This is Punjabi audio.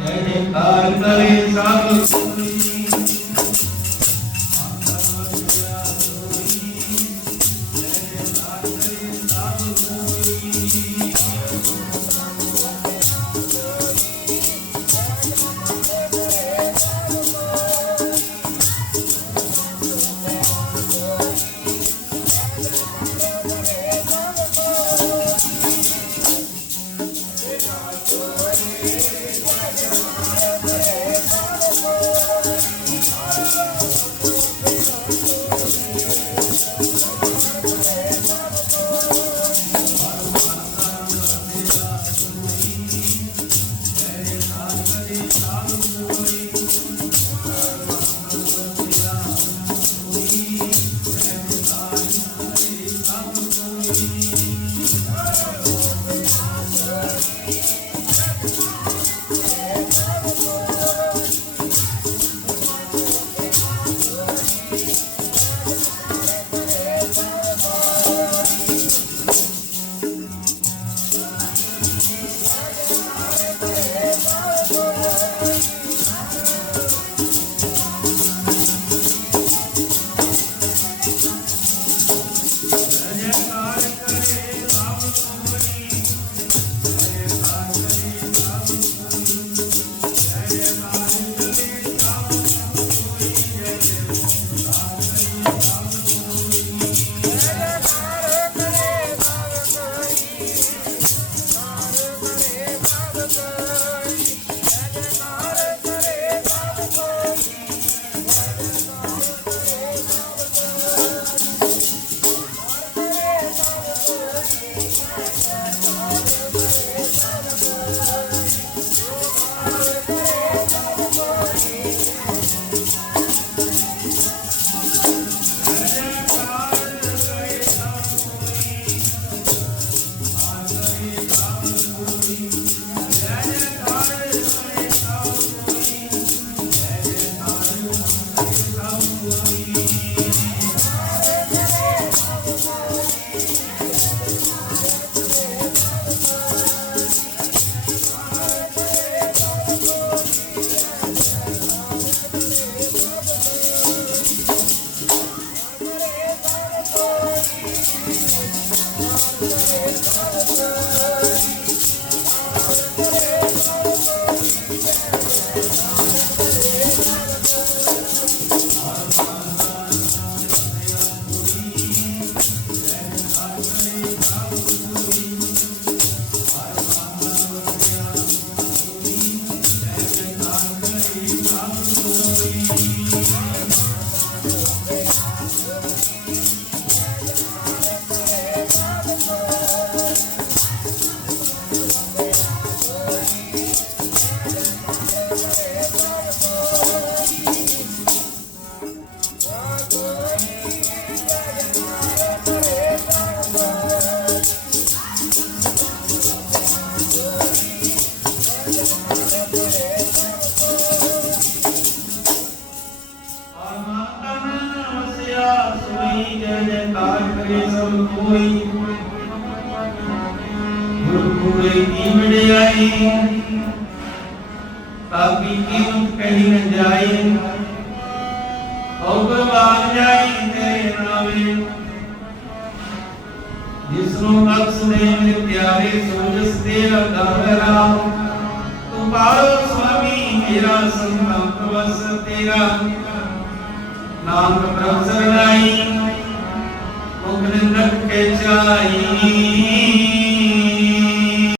ਜੈ ਜੈਕਾਰ ਕਰੇ ਸਭ ਸੋਈ ਜੈ ਜੈਕਾਰ ਕਰੇ ਸਭ ਕੋਈ। ਗੁਰੂ ਪੂਰੇ ਕੀ ਮਿੜਾਈ ਕਾਬੀ ਕੀਮਤ ਕਹੀ ਨ ਜਾਏ। ਹਉ ਗਵਾਨ ਜਾਈ ਤੇਰੇ ਨਾਵੇ। ਜਿਸ ਨੂੰ ਬਖਸ਼ ਦੇ ਮੇਰੇ ਪਿਆਰੇ ਸੋਜਸ ਤੇਰਾ ਗਾਵਰਾ ਤੂੰ ਪਾਲੋ ਸੁਆਮੀ, ਮੇਰਾ ਸੰਤੰਤ ਵਸ ਤੇਰਾ। ਨਾਮ ਪ੍ਰਭ ਸਰਣਾਈ। ਮੁਖ ਨਿੰਦਕ ਕੇ ਚਾਈ